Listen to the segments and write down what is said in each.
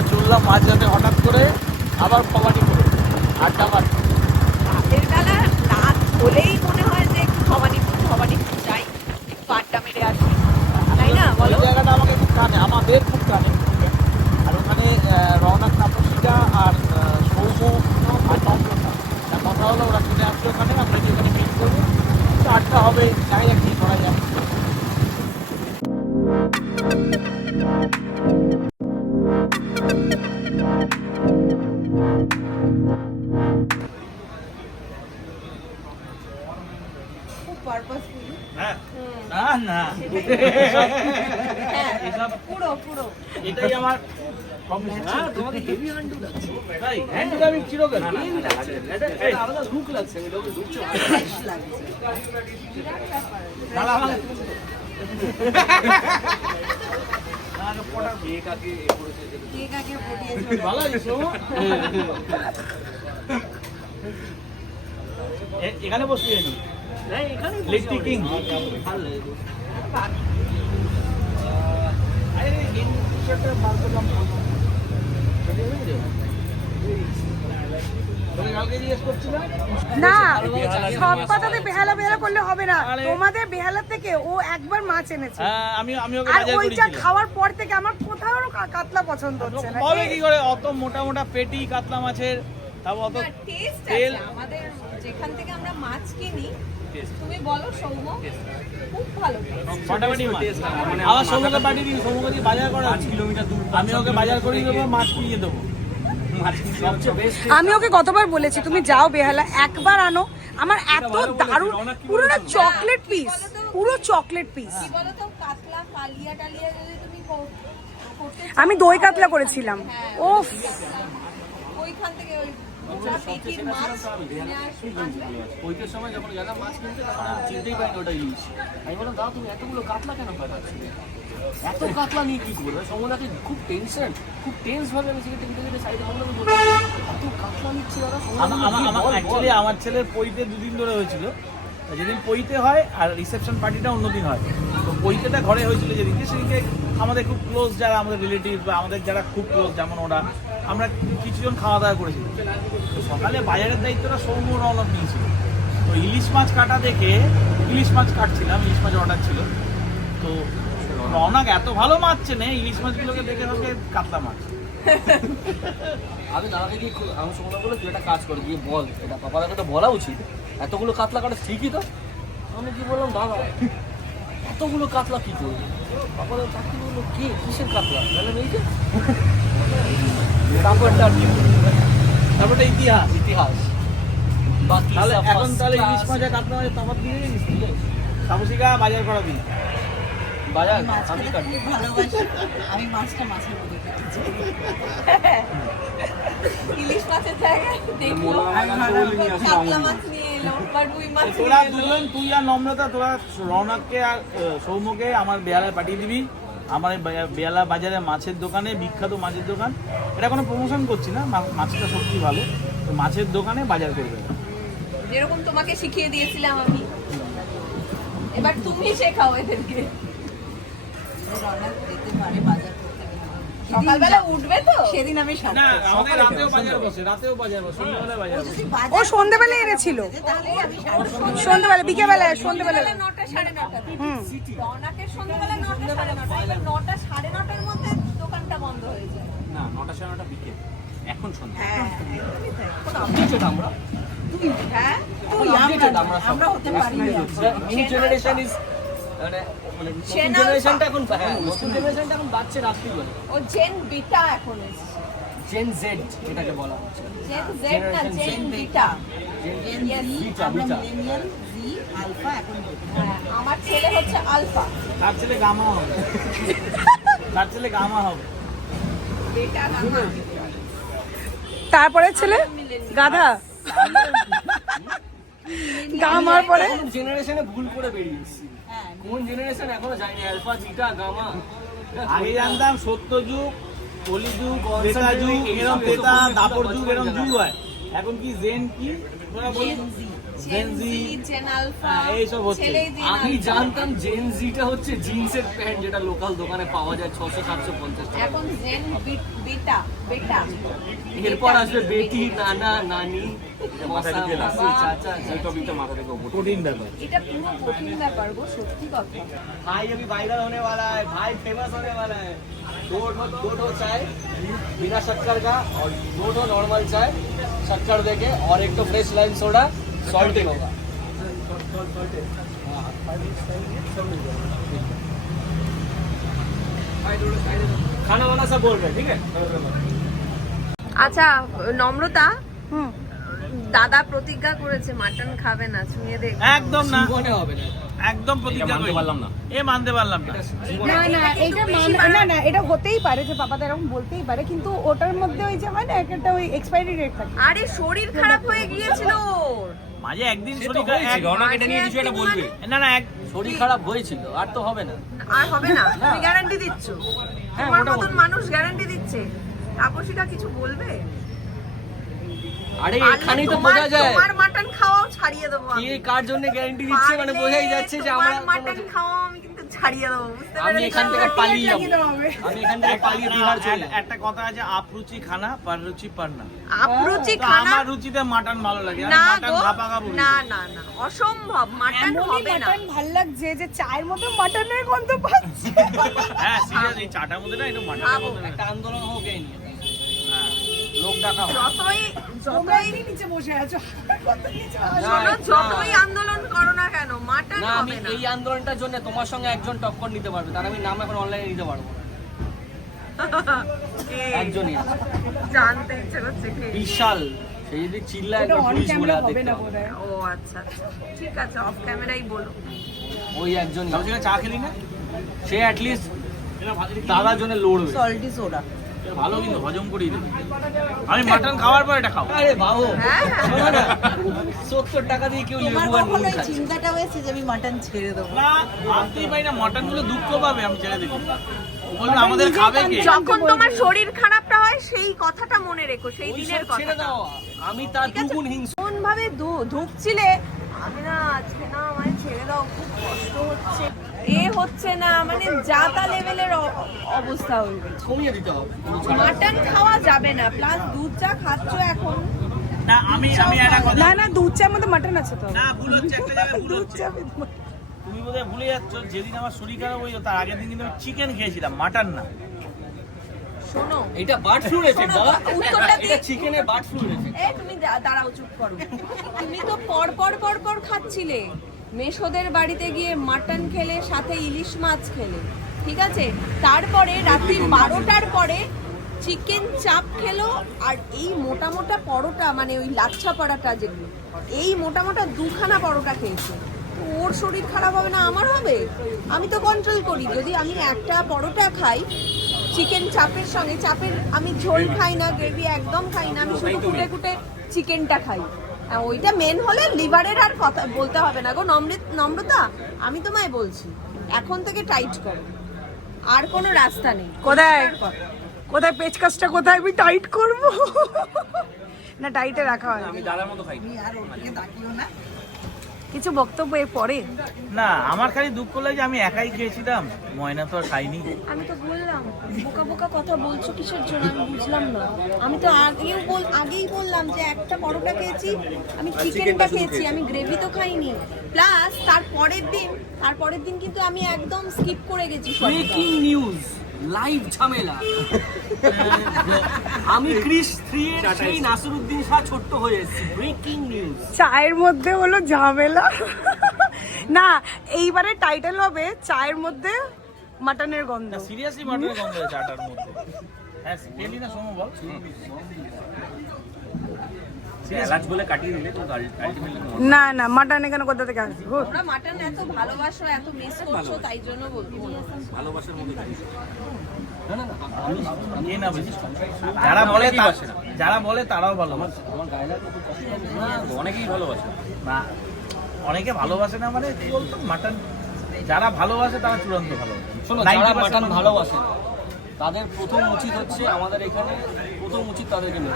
একটা চললাম মাঝরাতে হঠাৎ করে আবার ভবানীপুরে আড্ডা মারতে রাতের বেলা রাত হলেই মনে হয় যে একটু ভবানীপুর ভবানীপুর যাই একটু আড্ডা মেরে আসি। তাই না? বলো। জায়গাটা আমাকে খুব টানে আমাদের খুব টানে। আর ওখানে আহ, রওনাক তাপসিকা আর সৌম আর নম্রতা কথা হলো ওরা চলে আসছে ওখানে আমরা যেখানে মিট করব। আড্ডা হবে দেখা যাক কি করা যায়। না না। হ্যাঁ পুরো পুরো। এটাই আমার ঢুকছে। দাঁড়া আমাকে এখানে এখানে বসে লেট্টি হবে। কিং ভালো আরে এই টি-শার্টটা না সব কথাতে বেহালা বেহালা করলে হবে না। তোমাদের বেহালা থেকে ও একবার মাছ এনেছে। হ্যাঁ আমি আমি ওকে আর বাজার ওইটা খাওয়ার পর থেকে আমার কোথাও কাতলা পছন্দ হচ্ছে না। হবে কি করে অত মোটা মোটা পেটি কাতলা মাছের তারপর অত টেস্ট তেল? আমাদের যেখান থেকে আমরা মাছ কিনি তুমি বলো সৌম খুব ভালো taste। মাছ। taste লাগে, মানে আবার সৌমকে পাঠিয়ে দিই সৌমকে বাজার করা পাঁচ কিলোমিটার দূর আমি ওকে বাজার করিয়ে দেবো মাছ কিনে দেবো। আমি ওকে কতবার বলেছি তুমি যাও বেহালা একবার আনো। আমার এত দারুণ পুরো না চকলেট পিস পুরো চকলেট পিস আমি দই কাতলা করেছিলাম। ওফ। ওইখান থেকে ওই গোটা পেটির মাছ কিনে আস- আনবে। ওইটার সময় যখন গেলাম মাছ কিনতে তখন আমি চিনতেই পারিনি ওটা ইলিশ। আমি বললাম দাদা তুমি এতগুলো কাতলা কেন পাঠাচ্ছ? এত কাতলা নিয়ে কি করবে? সমনাকে খুব টেনশন খুব টেন্স ভাবে আমি সিগারেট কেটে কেটে সাইডে ভাবলাম আমি বললাম, এত কাতলা নিচ্ছে দাদা আমার ছেলের পইতে দুদিন ধরে হয়েছিল। যেদিন পইতে হয় আর রিসেপশন পার্টিটা অন্যদিন হয়। তো পইতেটা ঘরে হয়েছিল যেদিনকে সেদিনকে আমাদের খুব ক্লোজ যারা আমাদের রিলেটিভ বা আমাদের যারা খুব ক্লোজ যেমন ওরা, আমরা কিছুজন খাওয়া দাওয়া করেছি। তো সকালে বাজারের দায়িত্বটা সৌম্য রৌনক নিয়েছিল। তো ইলিশ মাছ কাটা দেখে, ইলিশ মাছ কাটছিলাম, ইলিশ মাছ অর্ডার ছিল। তো রৌনক এত ভালো মাছ চেনে, ইলিশ মাছগুলোকে দেখে আমাকে কাতলা মাছ। আমি দাদাকে গিয়ে আমি সমনা বলে তুই একটা কাজ কর, গিয়ে বল। এটা পাপাদাকে তো বলা উচিত। এতগুলো কাতলা কাটা ঠিকই তো? আমি কি বললাম দাদা এতগুলো কাতলা কি করবে? পাপাদা চাকরি বলল কি? কিসের কাতলা? তাহলে এই যে। ব্যাপারটা আর কি তারপরে ইতিহাস ইতিহাস। বাকি তাহলে এখন তাহলে ইলিশ মাছের কাতলা দিয়ে তাপসিকা বাজার বাজার? মাছ আমি খুব ভালোবাসি। আমি মাছটা মাছের মধ্যে। ইলিশ মাছের জায়গায় দেখল। কাতলা মাছ নিয়ে এলো বা রুই মাছ তোরা দুজন তুই আর নম্রতা তোরা রৌনককে আর সৌম্যকে আমার বেহালায় পাঠিয়ে দিবি। আমার এই বে- বেহালা বাজারে মাছের দোকানে বিখ্যাত মাছের দোকান। এটা কোনো প্রমোশন করছি না মাছটা সত্যি ভালো। তো মাছের দোকানে বাজার করবে। যেরকম তোমাকে শিখিয়ে দিয়েছিলাম আমি। এবার তুমি শেখাও এদেরকে। সকালবেলা উঠবে তো? সেদিন আমি না আমাদের রাতেও বাজার বসে রাতেও বাজার বসে সন্ধ্যাবেলায় বাজার বসে। ও সন্ধেবেলায় এনেছিল। সন্ধ্যাবেলা নটা সাড়ে নটা রওনাকের সন্ধ্যাবেলা নটা সাড়ে নটা এবার নটা সাড়ে নটার মধ্যে দোকানটা বন্ধ হয়ে যায়। না নটা সাড়ে নটা বিকেল। এখন সন্ধ্যা। হ্যাঁ একদমই তাই। আমরা হ্যাঁ আমরা আমরা হতে পারি নিউ জেনারেশন ইজ মানে মানে জেনারেশনটা এখন হ্যাঁ নতুন জেনারেশনটা এখন বাচ্চা রাত্রি বলে ও জেন বিটা এখন জেন জেড যেটাকে বলা হচ্ছে। জেন জেড না Gen beta Yes. Beta beta হ্যাঁ, আমার ছেলে হচ্ছে আলফা তার ছেলে গামা হবে। তার ছেলে গামা হবে। বেটা গামা তারপরে ছেলে? গাধা? গামার পরে? জেনারেশনে ভুল করে বেরিয়ে এসেছি কোন জেনারেশন এখনও যায়নি? অ্যালফা বিটা গামা আগে জানতাম সত্য যুগ কলি যুগ ত্রেতা যুগ এরম ত্রেতা দাপর যুগ এরম যুগ হয়। এখন কি জেন কি? তোরা বল Gen Gen Z, Z Gen alpha হ্যাঁ, এইসব হচ্ছে। ছেলেই জেন আমি আলফা। জানতাম জেন জিটা হচ্ছে জিন্সের প্যান্ট যেটা লোকাল দোকানে পাওয়া যায় ছশো সাতশো পঞ্চাশ টাকা এখন জেন বিটা বেটা এরপর আসবে বেটি নানা নানি মাথায় মাসা ঢুকে লাভ। মাসি চাচা এই টপিকটা মাথা থেকে উপর কঠিন ব্যাপার এটা পুরো কঠিন ব্যাপার গো সত্যি কথা भाई अभी वायरल होने वाला है भाई फेमस होने वाला है दो ठो दो ठो चाय बिना शक्कर का और दो ठो नॉर्मल चाय शक्कर देके और एक तो फ्रेश लाइम सोडा सॉल्टिंग होगा खाना वाना सब बोल रहे हैं ठीक है আচ্ছা নম্রতা হুম দাদা প্রতিজ্ঞা করেছে মাটন খাবে না শুনিয়ে দেখ একদম না জীবনে হবে না একদম প্রতিজ্ঞা মানতে করিনি। পারলাম না। এ মানতে পারলাম না না না এটা মান- না না এটা হতেই পারে যে পাপাদা এরকম বলতেই পারে কিন্তু ওটার মধ্যে ওই যে হয় না এক একটা ওই এক্সপায়ারি ডেট থাকে আরে শরীর খারাপ হয়ে গিয়েছিল ওর মাঝে একদিন শরীর খারাপ- হয়েছে, এটা নিয়ে কিছু একটা বলবে। না না এক শরীর খারাপ হয়েছিল আর তো হবে না। আর হবে না তুমি গ্যারান্টি দিচ্ছ। হ্যাঁ, তোমার মতন মানুষ গ্যারান্টি দিচ্ছে। তাপসীটা কিছু বলবে? আরে এখানেই তো বোঝা যায়। তোমার মাটন খাওয়াও ছাড়িয়ে দেবো কি কার জন্য গ্যারান্টি দিচ্ছে? মানে বোঝাই যাচ্ছে যে আমরা মাটন খাওয়া আমি ছাড়িয়ে দেবো বুঝতে আমি এখান থেকে পালিয়ে যাব। লাগিয়ে দেওয়া হবে। আমি এখান থেকে পালিয়ে বিহার চলে একটা কথা আছে আপরুচি খানা পার রুচি আপরুচি খানা? আমার রুচিতে মাটন ভালো লাগে না মাটন ভাপা খাব না না না অসম্ভব মাটন হবে না। মাটন ভালো লাগছে যে চায়ের মধ্যে মাটনের গন্ধ পাচ্ছে। হ্যাঁ চাটার মধ্যে না একটু মাটন একটা আন্দোলন হোক এই নিয়ে। লোক ডাকা হোক। যতই যতই এই নিচে বসে আছো কত নিচে আছো? না, শোনো না। যতই আন্দোলন করো না কেন মাটন না আমি এই আন্দোলনটার জন্য তোমার সঙ্গে একজন টক্কর নিতে পারবে তার আমি নাম এখন অনলাইনে নিতে পারব না। একজনই জানতে ইচ্ছে করছে বিশাল যদি চিল্লা ওটা একবার অন পুলিশ বলে ও আচ্ছা আচ্ছা। ঠিক আছে অফ ক্যামেরাই বলো। ওই সেখানে চা খেলি না? সে অ্যাটলিস্ট দাদার জন্য লড়বে। সল্টি সোডা ভালো কিন্তু হজম করিয়ে দেবে। আমি মাটন খাওয়ার পর এটা খাব। আরে বাবু হ্যাঁ। সত্তর টাকা দিয়ে কেউ লেবু আর নুন খাচ্ছে চিন্তাটা হয়েছে যে আমি মাটন ছেড়ে দেবো? না ভাবতেই পারি না মটনগুলো দুঃখ পাবে আমি ছেড়ে দিবি। বলবে আমাদের খাবে কে? যখন তোমার শরীর খারাপটা হয় সেই কথাটা মনে রেখো সেই দিনের ছেড়ে কথা দাও। আমি তার দুগুণ হিংস। কোন ভাবে ধুকছিলে? আমি না আজকে না আমায় ছেড়ে দাও খুব কষ্ট হচ্ছে। এ হচ্ছে না মানে যা তা লেভেলের অবস্থা হয়ে গেছে। কমিয়ে দিতে হবে মাটন খাওয়া যাবে না প্লাস দুধ চা খাচ্ছ এখন। না আমি আমি একটা কথা না না দুধ চার মধ্যে মাটন আছে তো। না ভুল হচ্ছে একটা জায়গায় ভুল দুধ হচ্ছে। চা তুমি বোধহয় ভুলে যাচ্ছ যেদিন আমার শরীর খারাপ হয়েছিল তার আগের দিন কিন্তু আমি চিকেন খেয়েছিলাম মাটন না। শোনো। এটা বার্ড ফ্লু এফেক্ট উত্তরটা এটা দি- বার্ড ফ্লু এফেক্ট এ তুমি দাঁড়াও চুপ করো। তুমি তো পর পর পর পর খাচ্ছিলে। মেশোদের বাড়িতে গিয়ে মাটন খেলে সাথে ইলিশ মাছ খেলে। ঠিক আছে? তারপরে রাত্রি বারোটার পরে চিকেন চাপ খেলো আর এই মোটা মোটা পরোটা মানে ওই লাচ্ছা পরোটা যেগুলো এই মোটা মোটা দুখানা পরোটা খেয়েছে। তো ওর শরীর খারাপ হবে না আমার হবে? আমি তো কন্ট্রোল করি। যদি আমি একটা পরোটা খাই চিকেন চাপের সঙ্গে চাপের আমি ঝোল খাই না গ্রেভি একদম খাই না আমি শুধু কুটে কুটে চিকেনটা খাই। ওইটা মেন হলে লিভারের আর কথা বলতে হবে না গো। নম্রিত নম্রতা আমি তোমায় বলছি এখন থেকে টাইট করো। আর কোনো রাস্তা নেই। কোথায়? কোথায় পেচকাসটা কোথায় আমি টাইট করব? না টাইটে রাখা হয়। আমি দাদার মতো খাই আর ওর দিকে তাকিও না। কিছু বক্তব্য এর পরে? না আমার খালি দুঃখ লাগে যে আমি একাই খেয়েছিলাম। ময়না তো আর খাইনি। আমি তো বললাম বোকা বোকা কথা বলছো কিসের জন্য? আমি বুঝলাম না। আমি তো আগেও বল আগেই বললাম যে একটা পরোটা খেয়েছি আমি চিকেনটা খেয়েছি আমি গ্রেভি তো খাইনি। প্লাস তার পরের দিন তার পরের দিন কিন্তু আমি একদম স্কিপ করে গেছি। ব্রেকিং নিউজ লাইভ ঝামেলা। আমি ক্রিস থ্রি এর সেই নাসিরুদ্দিন শাহ ছোট্ট হয়ে এসেছি। ব্রেকিং নিউজ চায়ের মধ্যে হলো ঝামেলা। না এইবারে টাইটেল হবে চায়ের মধ্যে মাটনের গন্ধ। সিরিয়াসলি মাটনের গন্ধ চাটার মধ্যে। হ্যাঁ না সোমো বল এলাচ বলে কাটিয়ে দিলে কিন্তু আলটিমেটলি না না মাটন এখানে কোথা থেকে আসবে। মাটন এত ভালোবাসো এত মিস করছ তাই জন্য বলব ভালোবাসার মধ্যে খাই না না না আমি কে না বুঝিস যারা বলে। যারা বলে তারাও লাগে। অনেকেই ভালোবাসে। না অনেকে ভালোবাসে না মানে কি বলতো? মাটন যারা ভালোবাসে তারা চূড়ান্ত ভালোবাসে। শোনো যারা মাটন ভালোবাসে তাদের প্রথম উচিত হচ্ছে আমাদের এখানে প্রথম উচিত তাদেরকে কি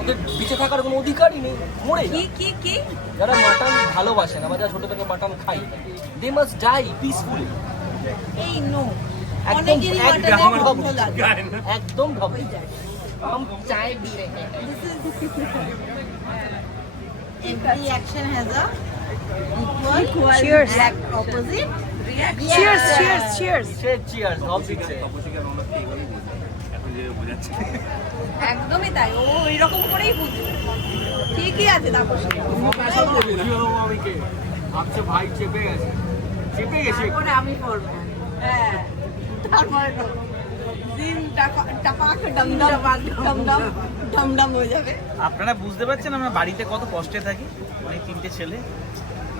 ওদের বেঁচে থাকার কোনো অধিকারই নেই মরে কি কি কি যারা মাটন ভালোবাসে না বা যারা ছোট থেকে মাটন খাই দে মাস্ট ডাই পিসফুলি এই নো একদম অনেকেরই একদম মাটনের গন্ধ লাগে একদম ঢবে हम चाय पी रहे हैं Every action has a equal, Cheers. react opposite reaction. Cheers cheers cheers cheers অফিসে তপসিকা রৌনককে এভাবেই বোঝায় এখন যে বোঝাচ্ছে একদমই তাই ও এরকম করেই বুঝবে ঠিকই আছে তাপস। ভাই চেপে গেছে চেপে গেছে তারপরে আমি পড়ব হ্যাঁ তারপরে হয়ে আপনারা বুঝতে পারছেন আমরা বাড়িতে কত কষ্টে থাকি? মানে তিনটে ছেলে।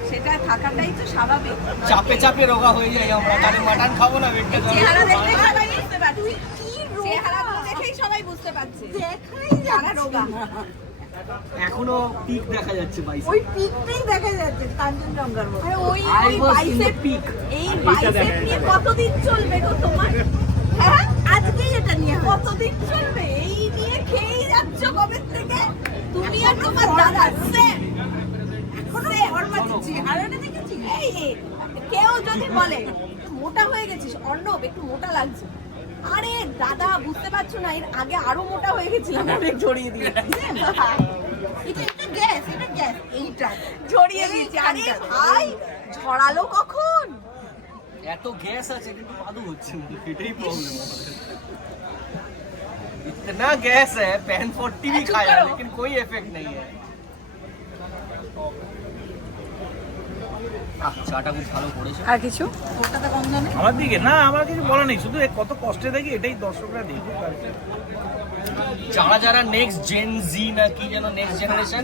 সেটা থাকাটাই তো স্বাভাবিক। চাপে চাপে রোগা হয়ে যায় আমরা। মাটন খাব না পেটটা চেহারা দেখলেই সবাই বুঝতে পারছে। চেহারা দেখেই সবাই বুঝতে পারছে দেখাই যারা রোগা। এখনও পিক দেখা যাচ্ছে বাইস ওই পিকটাই দেখা যাচ্ছে কাঞ্চনজঙ্ঘার মতো। আরে ওই ওই বাইসেপ peak. এই বাইসেপ নিয়ে কতদিন চলবে গো তোমার? হ্যাঁ? আজকেই এটা নিয়ে কতদিন চলবে? এই নিয়ে খেয়েই যাচ্ছ কবে থেকে? তুমি আর তোমার দাদা সেম। এখনও এই এই, কেউ যদি বলে মোটা হয়ে গেছিস অর্ণব একটু মোটা লাগছে। আরে দাদা বুঝতে পারছো না এর আগে আরো মোটা হয়ে গেছিলাম অনেক জড়িয়ে দিয়ে এটা একটা গ্যাস এটা গ্যাস এইটা জড়িয়ে দিয়েছি আরে ভাই ঝরালো কখন এত গ্যাস আছে কিন্তু পাদু হচ্ছে না এটাই প্রবলেম इतना गैस है पैन फोर्टी भी चुप खाया करो। लेकिन कोई इफेक्ट नहीं है চাটা খুব ভালো করেছে। আর কিছু? আমার দিকে? না আমার কিছু বলা নেই। শুধু এ কত কষ্টে দেখি এটাই দর্শকরা দেখুক যারা যারা নেক্সট জেন জি না কি যেন নেক্সট জেনারেশন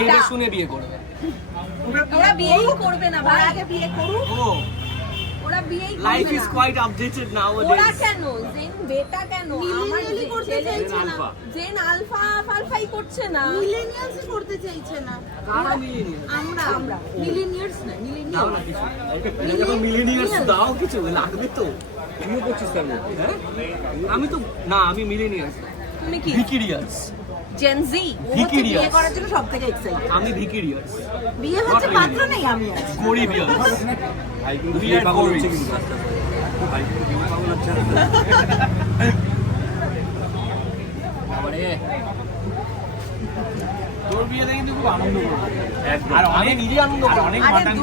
Gen শুনে বিয়ে করবে। ওরা বিয়েই করবে না ভাই। আগে বিয়ে করুক ও ওরা বিয়েই life is quite updated now ওরা কেন? জেন বেটা কেন? আমার করতে চাইছে না। জেন আলফা আলফাই করছে না। মিলেনিয়ালস করতে চাইছে না। কারা আমরা আমরা। মিলেনিয়ালস না দাও কিছু। এটা যখন মিলিনিয়ার্স দাও কিছু লাগবে তো। তুমিও করছিস তার মধ্যে। হ্যাঁ? আমি তো না আমি মিলিনিয়ার্স তুমি কি? ভিকিরিয়ার্স জেন জি ভিকিরিয়ার্স করার জন্য সব থেকে এক্সাইটেড আমি ভিকিরিয়ার্স বিয়ে হচ্ছে মাত্র নেই আমি আছি। গরিবিয়ার্স তোর বিয়েতে কিন্তু খুব আনন্দ আর অনেক নিজে আনন্দ অনেক মাটন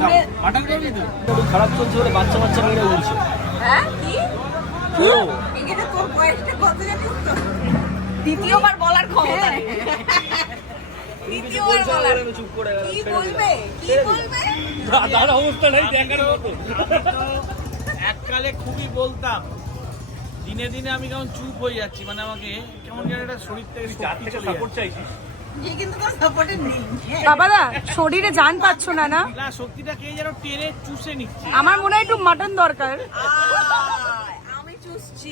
মাটন খাবি তো খারাপ চলছে বলে বাচ্চা বাচ্চা মেয়েরা উঠছে হ্যাঁ কি? দ্বিতীয়বার বলার ক্ষমতা দাদার অবস্থা নাই দেখার মতো। এককালে খুবই বলতাম দিনে দিনে আমি কেমন চুপ হয়ে যাচ্ছি মানে আমাকে কেমন যেন একটা শরীর থেকে যার থেকে সাপোর্ট বাবাদা শরীরে জান পাচ্ছ না না? শক্তিটা কে যেন টেনে চুষে নিচ্ছে। আমার মনে হয় একটু মাটন দরকার। আমি চুষছি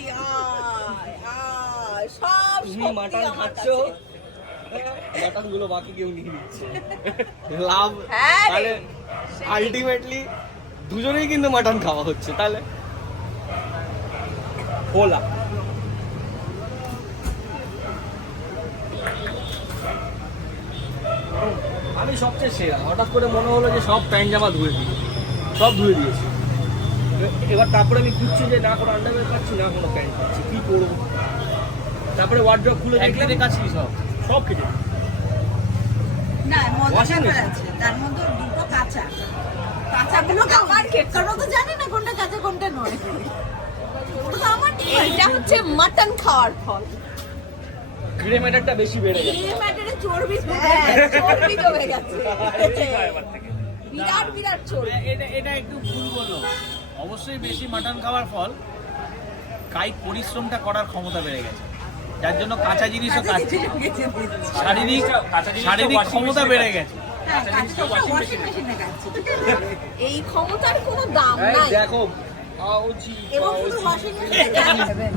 সব মাটন খাচ্ছ? মাটনগুলো বাকি কেউ নিয়ে নিচ্ছে। লাভ হ্যাঁ তাহলে আলটিমেটলি দুজনেই কিন্তু মাটন খাওয়া হচ্ছে তাহলে? হোলা। আমি সবচেয়ে সেরা হঠাৎ করে মনে হলো যে সব প্যান্ট জামা ধুয়ে দিই সব ধুয়ে দিয়েছি। এবার তারপরে আমি খুঁজছি যে না কোনো আন্ডারওয়্যার পাচ্ছি না কোনো প্যান্ট পাচ্ছি কি করব? তারপরে ওয়ার্ড্রপ খুলে দেখলে একদিনে সব। সব কেটে না আছে। তার মধ্যে দুটো কাঁচা। কাঁচাগুলো আমার কারণ তো জানি না কোনটা কাঁচা কোনটা নয়। হচ্ছে মাটন খাওয়ার ফল। গ্রে ম্যাটারটা বেশি বেড়ে গেছে। এই ম্যাটারে চর্বি চর্বি জমে গেছে। বিরাট বিরাট চর্বি। এটা এটা একটু ভুল বলো অবশ্যই বেশি মাটন খাওয়ার ফল কায়িক পরিশ্রমটা করার ক্ষমতা বেড়ে গেছে। যার জন্য কাঁচা জিনিসও কাটছে শারীরিক শারীরিক ক্ষমতা বেড়ে গেছে। এই ক্ষমতার কোনো দাম নাই। দেখো এবং শুধু ওয়াশিং মেশিনে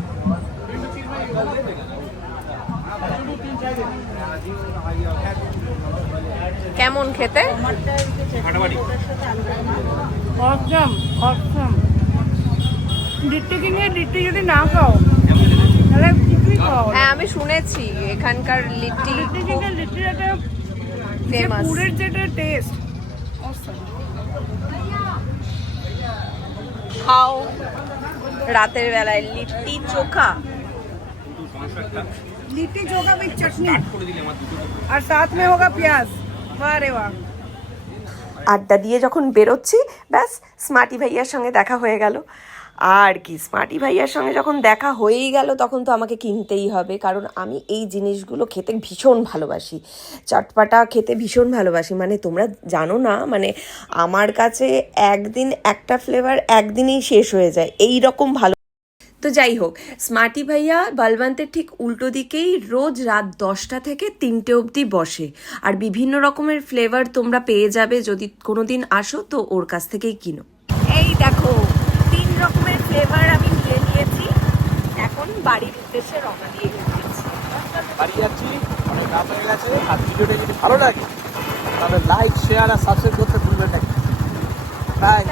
কেমন খেতে? অসম অসম নিয়ে ডিট্টি যদি না খাও তাহলে খাও হ্যাঁ আমি আমি শুনেছি এখানকার লিট্টি লিট্টির একটা ফেমাস পুরের যেটা টেস্ট খাও রাতের বেলায় লিট্টি চোখা लिट्टी चोखा विथ चटनी और साथ में होगा प्याज वाह रे वाह আড্ডা দিয়ে যখন বেরোচ্ছি ব্যাস স্মার্টি ভাইয়ার সঙ্গে দেখা হয়ে গেল আর কি? স্মার্টি ভাইয়ার সঙ্গে যখন দেখা হয়েই গেল, তখন তো আমাকে কিনতেই হবে। কারণ আমি এই জিনিসগুলো খেতে ভীষণ ভালোবাসি। চটপাটা খেতে ভীষণ ভালোবাসি। মানে তোমরা জানো না মানে আমার কাছে একদিন একটা ফ্লেভার একদিনেই শেষ হয়ে যায়। এই রকম ভালো তো যাই হোক স্মার্টি ভাইয়া বলবন্তের ঠিক উল্টো দিকেই রোজ রাত দশটা থেকে তিনটে অবধি বসে। আর বিভিন্ন রকমের ফ্লেভার তোমরা পেয়ে যাবে যদি কোনোদিন আসো, তো ওর কাছ থেকেই কিনো। এই দেখো ফ্লেভার আমি নিয়ে নিয়েছি। এখন বাড়ির উদ্দেশ্যে রওনা দিয়ে দিয়েছি বাড়ি যাচ্ছি অনেক রাত হয়ে গেছে আর ভিডিওটা যদি ভালো লাগে তাহলে লাইক শেয়ার আর সাবস্ক্রাইব করতে ভুলবেন না। বাই